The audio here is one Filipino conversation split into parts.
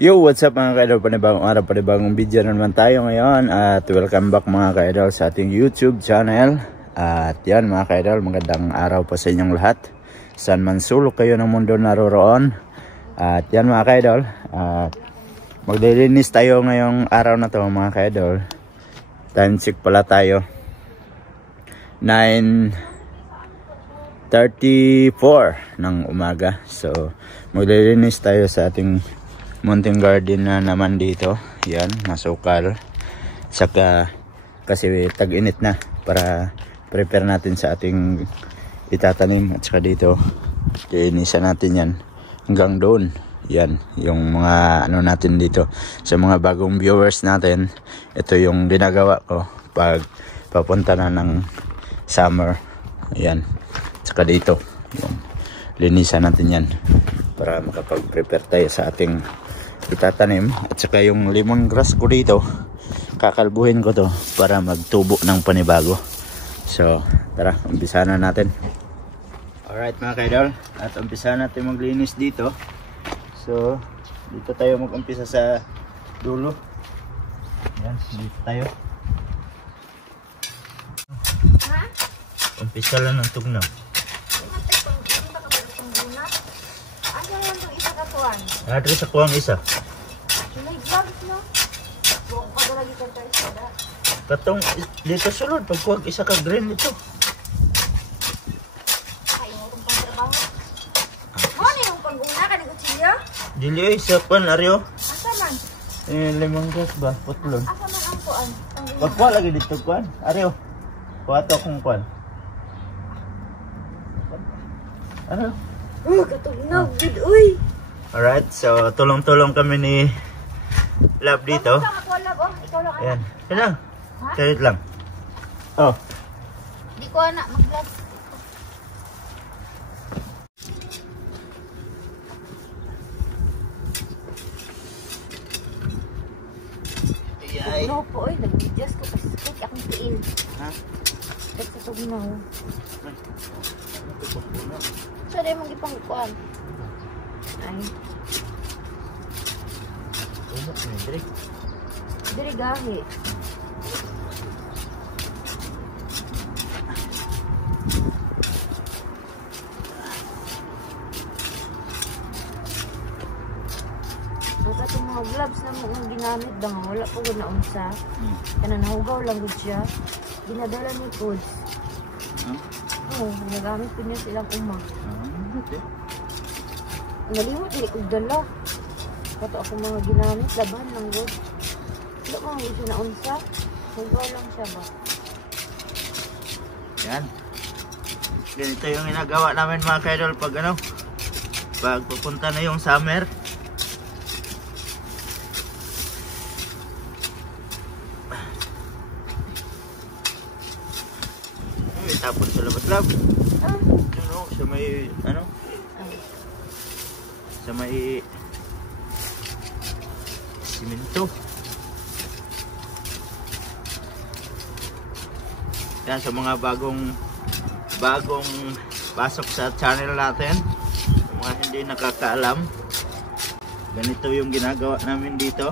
Yo, what's up mga ka-idol? Panibagong araw, panibagong video na naman tayo ngayon. At welcome back mga ka-idol sa ating YouTube channel. At yan mga ka-idol, magandang araw po sa inyong lahat. Saan man sulok kayo ng mundo naroroon. At yan mga ka-idol, maglilinis tayo ngayong araw na to mga ka-idol. Time check pala tayo, 9:34 ng umaga. So maglilinis tayo sa ating mountain garden na naman dito. Yan, masukal. Saka kasi tag-init na, para prepare natin sa ating itatanim. At saka dito linisan natin yan hanggang doon. Yan yung mga ano natin dito. Sa mga bagong viewers natin, ito yung ginagawa ko pag papunta na ng summer. Yan, at saka dito yan, linisan natin yan para makapag-prepare tayo sa ating itatanim. At saka yung lemongrass ko dito, kakalbuhin ko to para magtubo ng panibago. So tara, umpisa na natin. Alright mga ka-idol, at umpisa natin maglinis dito. So dito tayo mag-umpisa sa dulo. Yan, dito tayo. Umpisa lang ng tugnaw. Adre sa kuwang isa. Katong dito sulod pag kuwag isa ka green dito. Ay, mo kung pangtrabaho. Ano yung pag-una ka ni Kutsilyo? Dili ay sa kuwan Aryo. Asa man? Lemongrass ba? Putlon. Asa man ang kuan? Pagkuha lagi dito kuwan Aryo. Kuha to akong kuwan. Ano? Katugnaw, good uy. Alright, so tulong-tulong kami ni Love dito. Ikaw lang. Ayan, kailang. Kahit lang. Oh. Di ko anak mag-vlog. Ay. No po, oy, nag-adjust ko kasi sakit akong tiin. Ha? Sakit sa tugnaw. So, dahil mong ipangkuan. Ay. Diri gahi. Ang katong mga gloves na mga ginamit daw, wala po ko na unsa. Kana nahugaw lang gud siya. Ginadala ni Codes. Oo, ginagamit ko niya silang uma. Okay. Nalimot, hindi ko dala. Kato ako mga ginamit, laban lang gud. Wala mga gusto na unsa. Hugaw lang siya ba? Yan. Ganito yung ginagawa namin mga ka-idol pag ano, pag pupunta na yung summer. Ay, tapos sa labas lab. Ano, sa may ano? Sa may simento. Yan, sa mga bagong pasok sa channel natin, sa mga hindi nakakaalam, ganito yung ginagawa namin dito.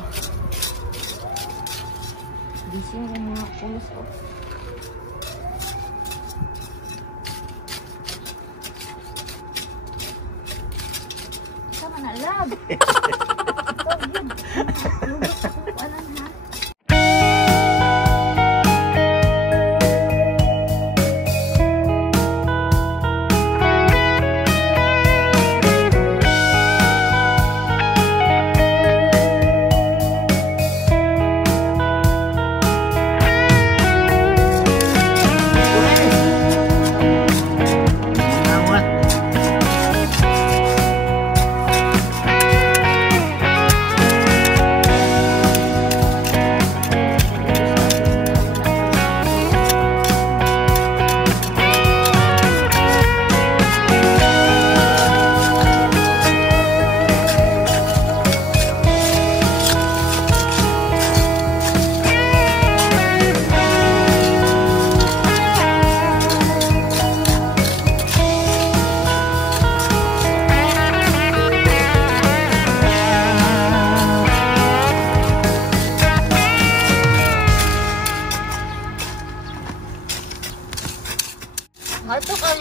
Gising yung mga pulos ko. Sama na lab.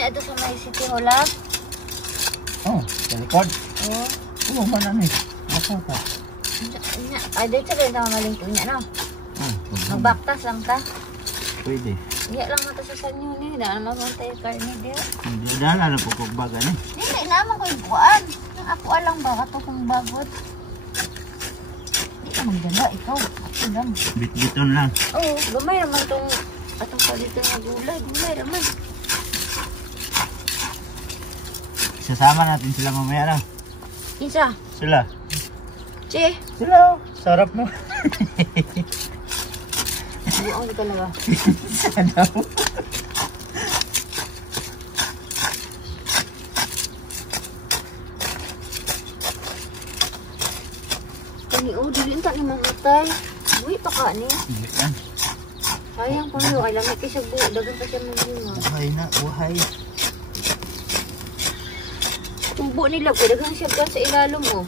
ito sa may City Hall ah. Oh, sa likod. Oo. Oo, manami. Masa pa. Ay, dito rin na maling niya na. Magbaktas lang ta. Pwede. Iya lang mata sa sanyo ni. Daan naman tayo karne dia. Hindi dala na po kong baga ni. Hindi naman ko ibuan. Ang ako alang ba kato kong bagot. Hindi ka magdala ikaw. Ako lang. Bit-biton lang. Oo, gamay naman tong atong palitan na gulay. Gulay naman. Sasama natin sila mamaya na. Isa. Sila. Che. Sila. Sarap mo. Buang ka talaga. Sana mo. Kani o, dili ta ni mamatay. Buhi pa ka ni. Hindi yan. Sayang pa niyo. Kailangan kayo sa buo. Dagan pa siya mga. Buhay na. Buhay. Tubo nila ko. Dagan siya pa sa ilalom mo.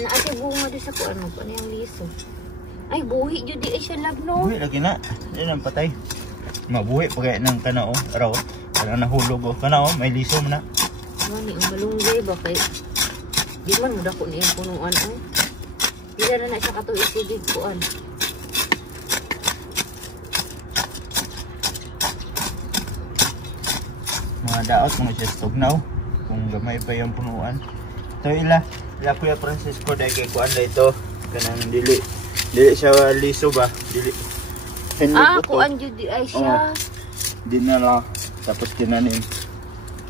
Naati bunga doon sa kuan mo. Paano yung liso? Ay, buhi dyan di siya labno. Buhay lagi na. Yan ang patay. Mabuhay pa kaya ng kanao. Araw. Parang nahulog o. Kanao. May liso mo na. Mani, ang malunggay ba kay... Di man mo dako niya punuan ay. Di na siya kato isigig kuan. Mga daot mga siya stugnaw. Kung gamay pa yung punuan. Ito ila Kuya Francisco dahil kay kuan na ito. Kanang dili siya liso ba? Dili. Kuan jud di ay siya. Dinala. Tapos tinanim.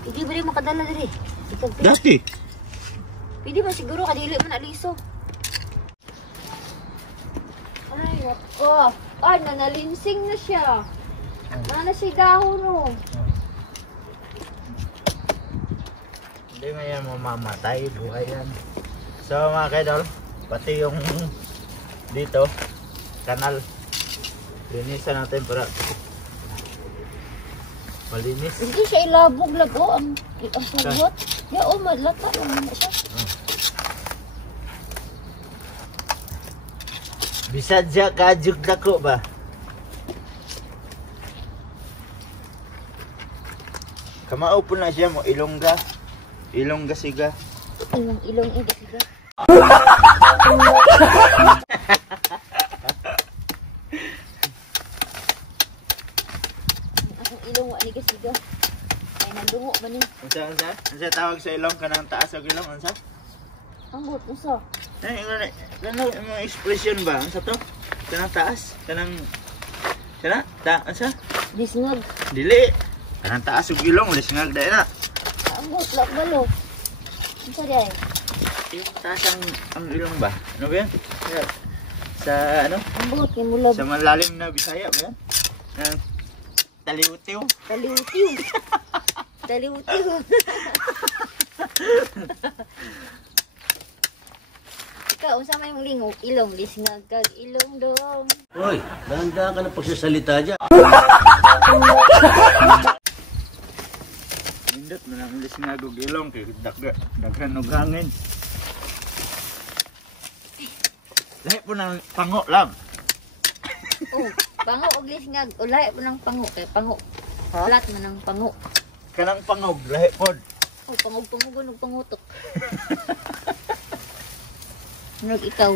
Hindi ba rin makadala diri? Dati. Pwede ba siguro kadili man aliso? Ay, nako. Nanalinsing na siya. Na siya dahon no. Hindi nga yan mamamatay. Buhay yan. So mga kaidol, pati yung dito, kanal. Linisan natin para malinis. Hindi siya ilabog-lago ang sagot. Ya, madlata lang na siya. Bisad siya kajuk dako ba? Kamao po na siya mo ilongga. Ilongga siga. Ilong siga. Ang ilong wa ni kasiga. Ay nandungo man ni. Unsa tawag sa ilong kanang taas og ilong unsa? Ang buot unsa? Ano mga expression ba? Unsa to? Kanang taas, kanang unsa? Disngag. Dili. Kanang taas og ilong, lisngag dai na. Ang buot lak balo. Unsa di ay? Yung taas ang ilong ba? Ano ba yan? Sa ano? Ang buot ni mulab. Sa malalim na Bisaya ba yan? Taliwtiw. Taliwtiw. Taliwtiw. Ikaw, unsa may mong lingog? Ilong, lisngag kag ilong dong. Hoy, dahan-dahan ka na pagsasalita dyan. Indot mo nang lisngag og ilong kay daghan og hangin. Lahi po ng pango lang. Oh, pango og lisngag. Ulay po ng pango kay pango. Flat man ang pango. Kanang pangog lahi pod. Oh, pangog-pangogon og pangutok. Nag ikaw.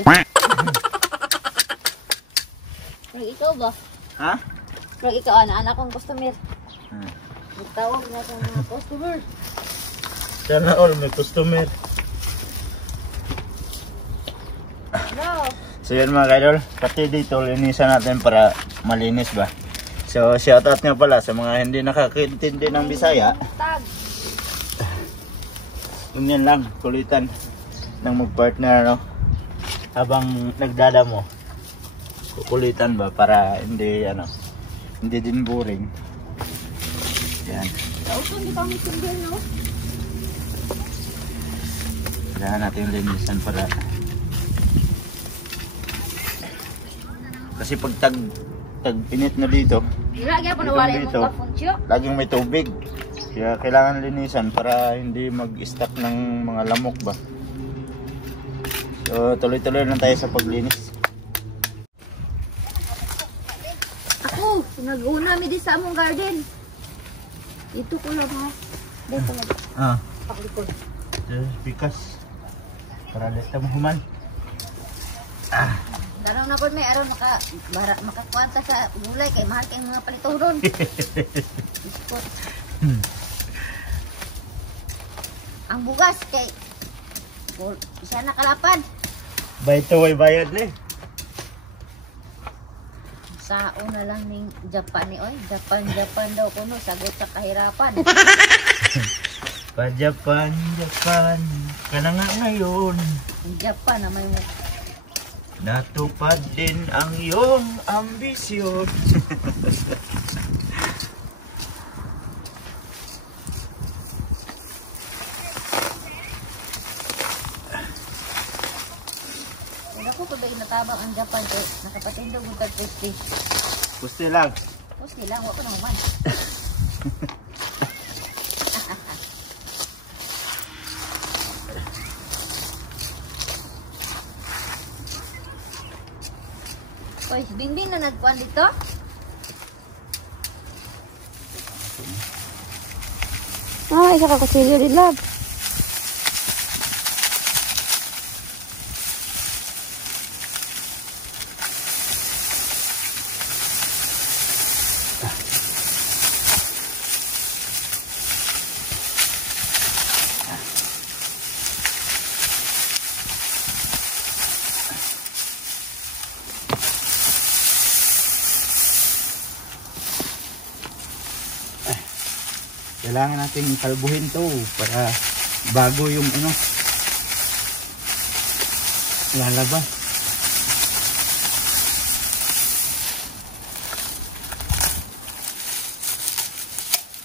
Nag ikaw ba? Ha? Nag ikaw anak kong customer. Nagtawag na sa mga customer. Sana all may customer. No. So yun mga kaidol, pati dito linisan natin para malinis ba. So shoutout nga pala sa mga hindi nakakaintindi ng Bisaya. Tag. Yun lang, kulitan ng magpartner no. Habang nagdadamo, kukulitan ba para hindi hindi din boring. Yan. Kausan di kami sundin no. Kailangan natin linisan para kasi pag tag-init na dito, Lagi pa nawala yung mga funksyo. laging may tubig. Kaya kailangan linisan para hindi mag-stack ng mga lamok ba. So tuloy-tuloy lang tayo sa paglinis. Ako, nag-una mi di sa among garden. Ito ko lang ha. Dito lang. Ah. Paklikod. Bikas. Para leta mo human. Darang na po may aron makakwanta sa gulay kay mahal kay mga palituron. Biskot. Ang bugas kay isa na kalapad. Bayto way bayad ni. Sa una lang ning Japan ni oy. Japan daw kuno sagot sa kahirapan. Japan kana nga ngayon. Ang Japan na may Natupad din ang iyong ambisyon. Ako pag natabang ang Japan ko, nakapatindog mo tag-pusti. Pusti lang. Pusti lang, wako na man. Oy, Bingbing na nagkuhan dito? Isa ka kusilyo din, love. Kailangan natin kalbuhin to para bago yung ano lalabas.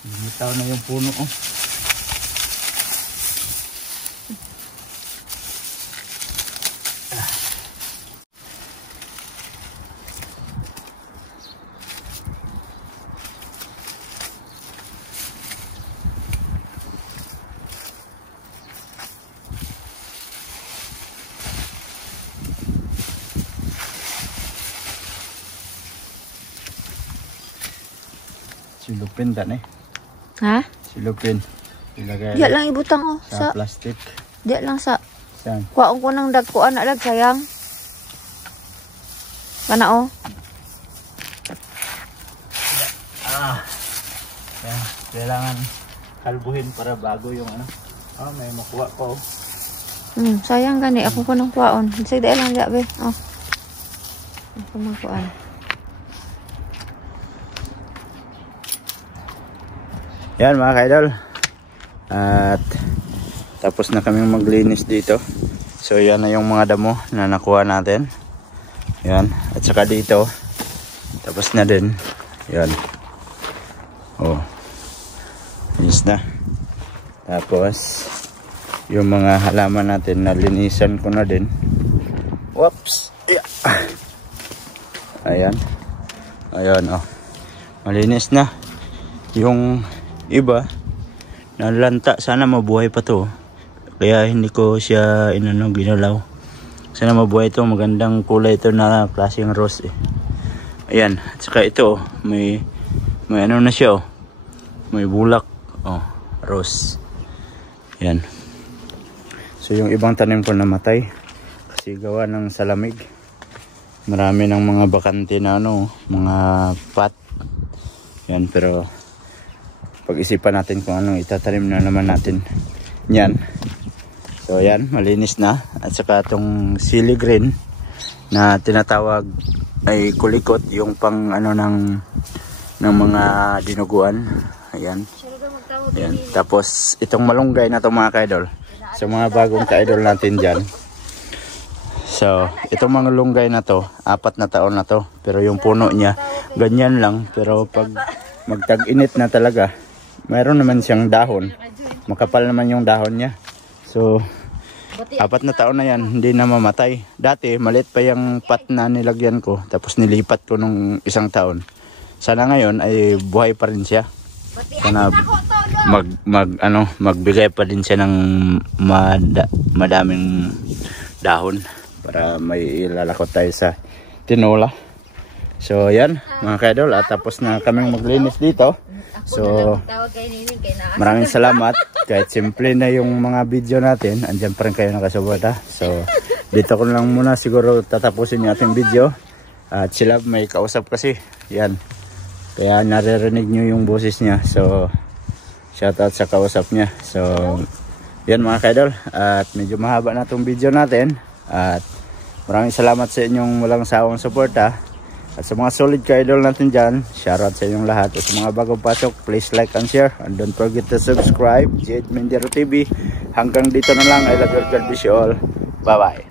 Bitaw na yung puno oh. Silupin dan eh. Ha? Silupin. Ilagay Diya lang ibutang oh. sa plastic. Diya lang sa. Saan? Kuwaon ko ng dagkuan na lag sayang. Kana oh. Yan. Kailangan kalbuhin para bago yung ano. May makuha ko. Sayang gani ako ko ng kuwaon. Sige dai lang diya be. Oh. Ako magkuan. Yan mga kaidol. At tapos na kaming maglinis dito. So yan na yung mga damo na nakuha natin. Yan. At saka dito. Tapos na din. Yan. Oh. Yes na. Tapos yung mga halaman natin nalinisan ko na din. Whoops. Yeah. Ayan. Ayan oh. Malinis na. Yung iba nalanta, sana mabuhay pa to kaya hindi ko siya ginalaw. Sana mabuhay to, magandang kulay ito na klaseng rose eh. Ayan, at saka ito may ano na siya oh. May bulak oh, rose. Ayan. So yung ibang tanim ko namatay kasi gawa ng salamig. Marami ng mga bakante na ano, mga pot. Yan, pero pag-isipan natin kung anong itatanim na naman natin yan. So yan, malinis na. At saka itong sili green na tinatawag ay kulikot, yung pang ano ng mga dinuguan. Ayan. Ayan. Tapos itong malunggay na to mga kaidol, sa mga bagong kaidol natin dyan. So itong mga malunggay na to 4 na taon na to, pero yung puno niya ganyan lang. Pero pag magtag-init na talaga, mayroon naman siyang dahon. Makapal naman yung dahon niya. So 4 na taon na yan, hindi na mamatay. Dati maliit pa yung pot na nilagyan ko, tapos nilipat ko nung 1 taon. Sana ngayon ay buhay pa rin siya. Sana magbigay pa din siya ng madaming dahon para may ilalakot tayo sa tinola. So yan mga kaidol, at tapos na kaming maglinis dito. So, Tawag kay Nining kay naa. maraming salamat. Kahit simple na yung mga video natin, andyan pa rin kayo nakasuporta. So, dito ko lang muna siguro tatapusin yung ating video. At sila may kausap kasi. Yan. Kaya naririnig nyo yung boses niya. So, shoutout sa kausap niya. So, yan mga kaidol. At medyo mahaba na itong video natin. At maraming salamat sa inyong walang sawang suporta. At sa mga solid ka-idol natin dyan, shoutout sa inyong lahat. At sa mga bagong pasok, please like and share. And don't forget to subscribe, Jade Mendero TV. Hanggang dito na lang. I love you, God bless you all. Bye-bye.